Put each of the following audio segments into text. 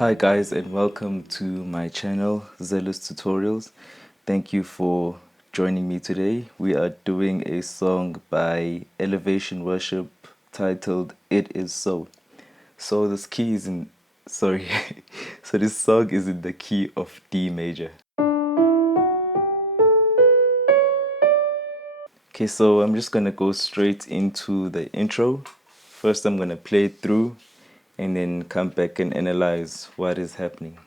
Hi guys, and welcome to my channel Zealous Tutorials. Thank you for joining me today. We are doing a song by Elevation Worship titled It Is So. So this key is in sorry. So this song is in the key of D major. Okay, so I'm just gonna go straight into the intro. First I'm gonna play it through and then come back and analyze what is happening.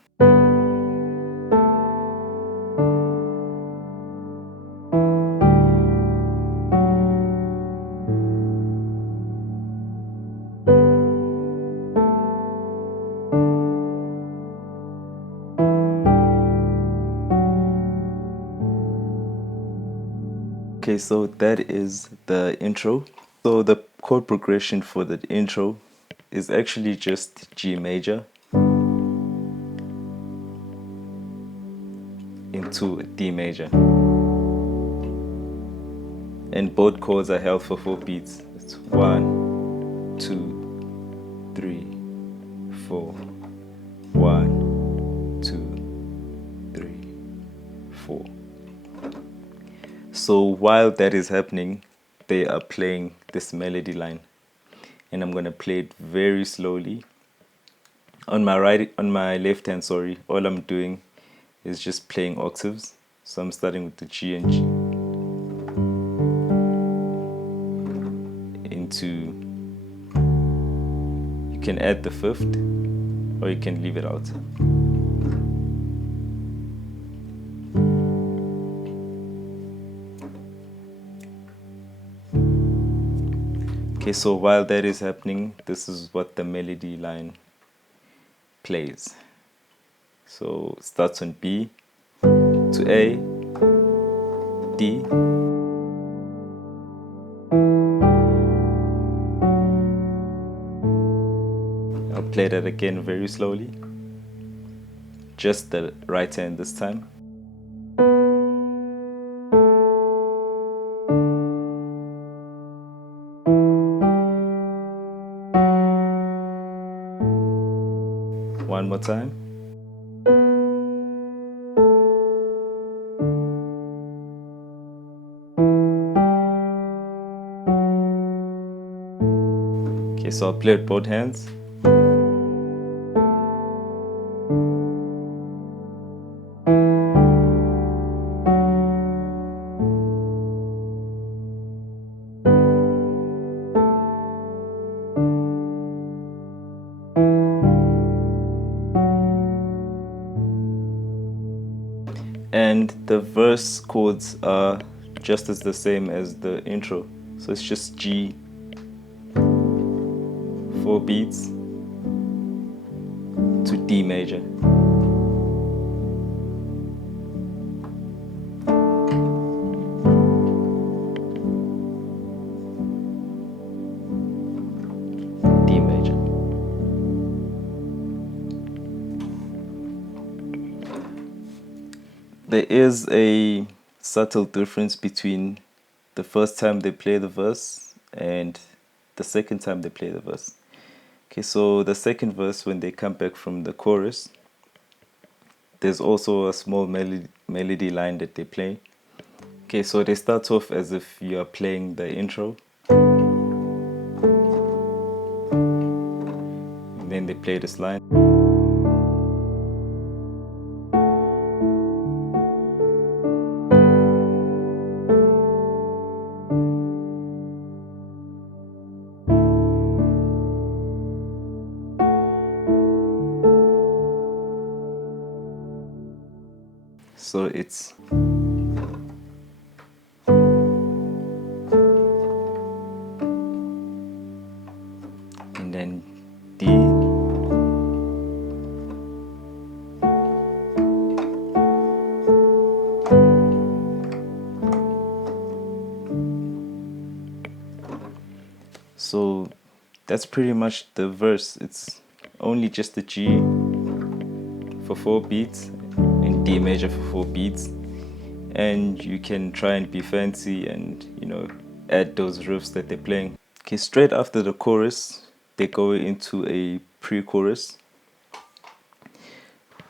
Okay, so that is the intro. So the chord progression for the intro is actually just G major into D major. And both chords are held for 4 beats. It's 1, 2, 3, 4. 1, 2, 3, 4. So while that is happening, they are playing this melody line. And I'm gonna play it very slowly. On my left hand, sorry, all I'm doing is just playing octaves. So I'm starting with the G and G into, you can add the fifth or you can leave it out. Okay, so while that is happening, this is what the melody line plays. So it starts on B to A, D, I'll play that again very slowly, just the right hand this time. One more time. Okay, so I'll play with both hands. And the verse chords are just as the same as the intro. So it's just G, 4 beats to D major. D major. There is a subtle difference between the first time they play the verse and the second time they play the verse. Okay, so the second verse, when they come back from the chorus, there's also a small melody line that they play. Okay, so they start off as if you are playing the intro, and then they play this line. So it's and then D, so that's pretty much the verse. It's only just the G for 4 beats and D major for 4 beats, and you can try and be fancy and add those riffs that they're playing. Okay, straight after the chorus they go into a pre-chorus,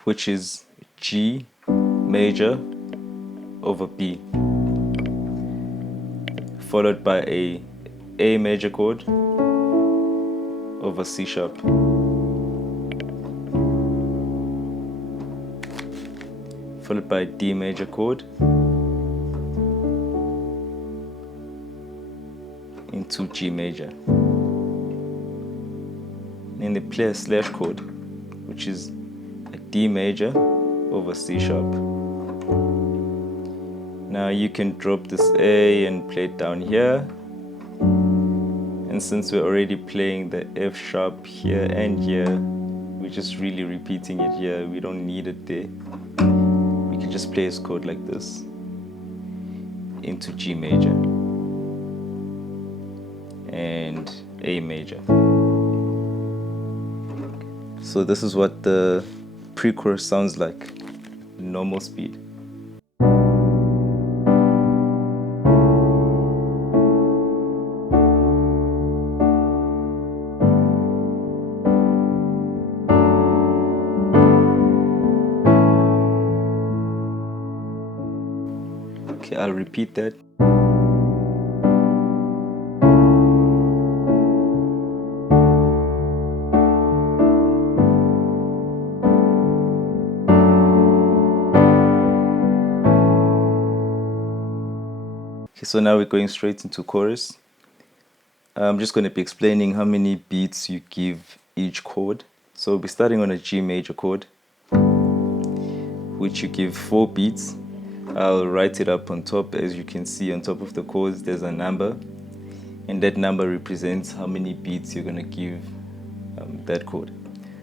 which is G major over B, followed by A major chord over C sharp, followed by D major chord into G major. Then they play a slash chord, which is a D major over C sharp. Now you can drop this A and play it down here. And since we're already playing the F sharp here and here, we're just really repeating it here. We don't need it there. We can just play this chord like this into G major and A major. So this is what the pre-chorus sounds like, normal speed. Okay, I'll repeat that. Okay, so now we're going straight into chorus. I'm just going to be explaining how many beats you give each chord. So we'll be starting on a G major chord, which you give 4 beats. I'll write it up on top. As you can see, on top of the chords there's a number, and that number represents how many beats you're going to give that chord.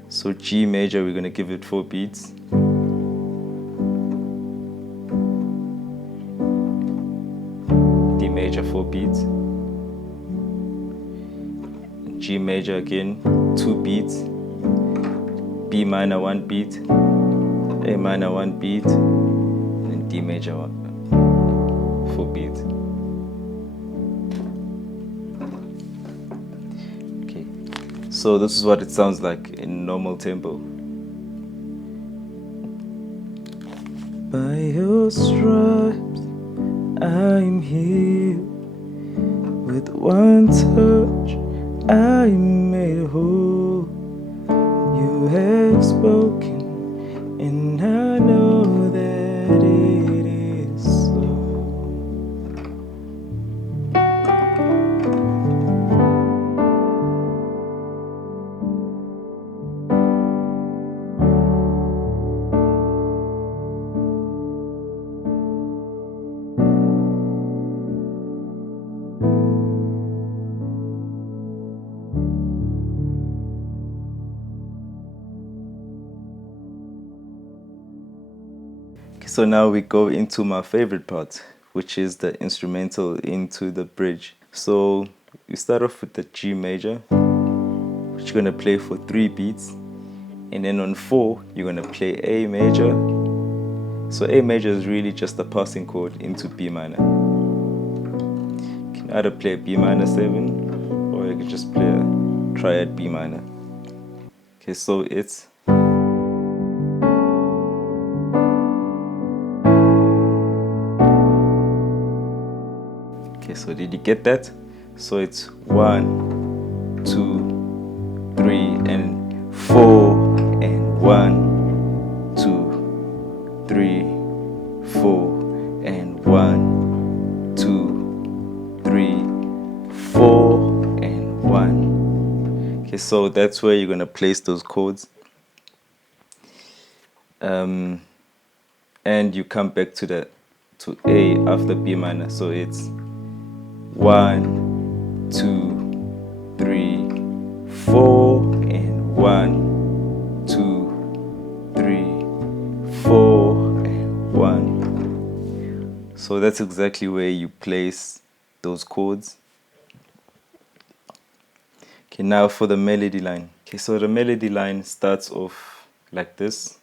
So G major, we're going to give it 4 beats. D major, 4 beats. G major again, 2 beats. B minor, 1 beat. A minor, 1 beat. And D major, 4 beats. Okay, so this is what it sounds like in normal tempo. By your stripes I'm healed, with one touch I'm made whole. You have spoken, and I know that it is so. So now we go into my favorite part, which is the instrumental into the bridge. So you start off with the G major, which you're gonna play for 3 beats, and then on 4 you're gonna play A major. So A major is really just a passing chord into B minor. You can either play a B minor 7, or you can just play a triad B minor. Okay, so it's okay, so did you get that? So it's 1, 2, 3, and 4, and 1, 2, 3, 4, and 1, 2, 3, 4, and 1. Okay, so that's where you're gonna place those chords. And you come back to A after B minor. So it's 1, 2, 3, 4, and 1, 2, 3, 4, and 1. So that's exactly where you place those chords. Okay, now for the melody line. Okay, so the melody line starts off like this.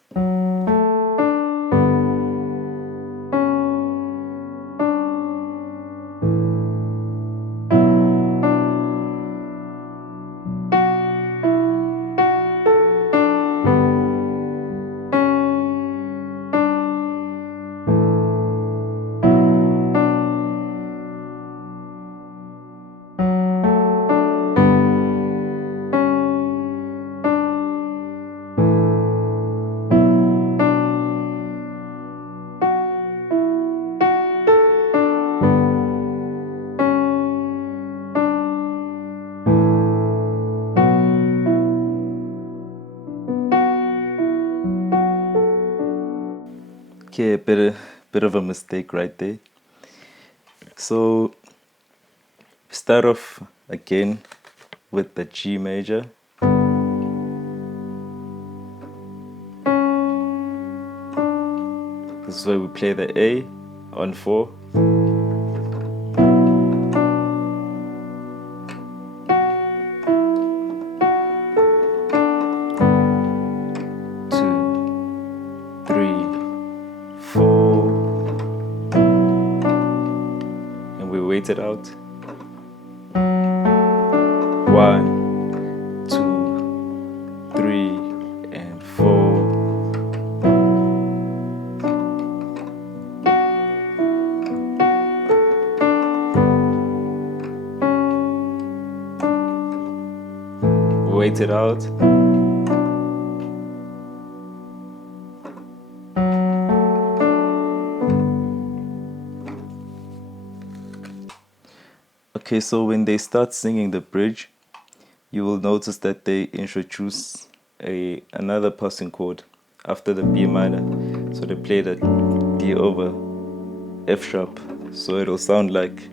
Yeah, bit of a mistake right there. So start off again with the G major. This is where we play the A on 4. Two, three, 4, and we wait it out. 1, 2, 3, and 4. Wait it out. Okay, so when they start singing the bridge, you will notice that they introduce another passing chord after the B minor. So they play the D over F sharp. So it'll sound like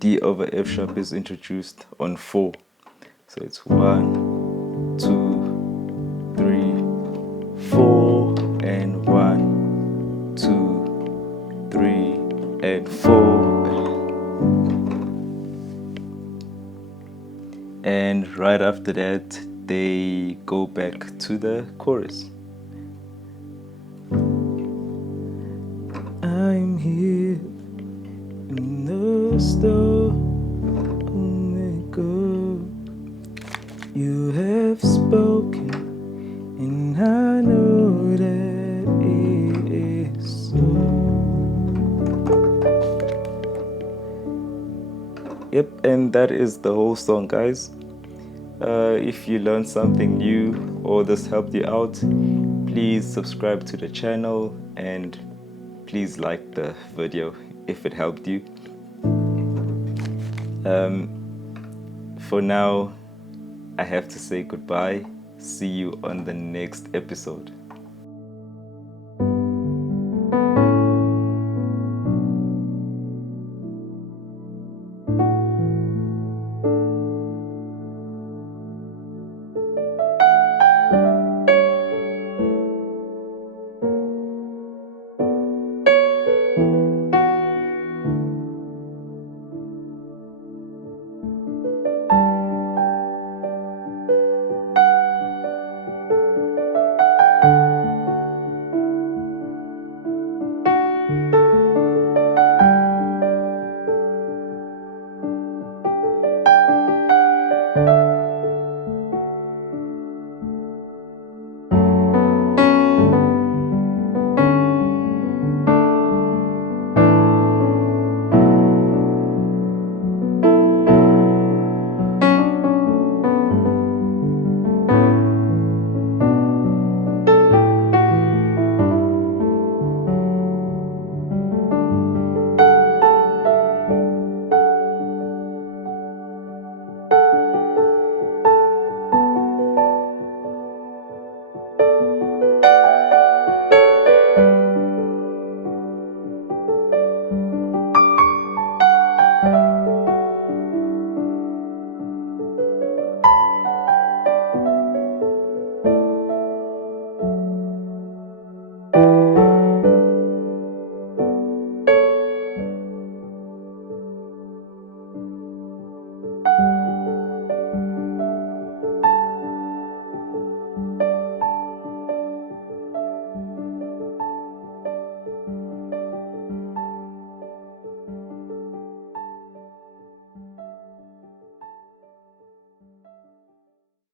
D over F sharp is introduced on 4. So it's 1, 2, 3, 4, and 1, 2, 3, and 4. And right after that, they go back to the chorus. I'm here in the storm, only go. You have spoken, and I know that it is so. Yep, and that is the whole song, guys. If you learned something new or this helped you out, please subscribe to the channel and please like the video if it helped you. For now, I have to say goodbye. See you on the next episode.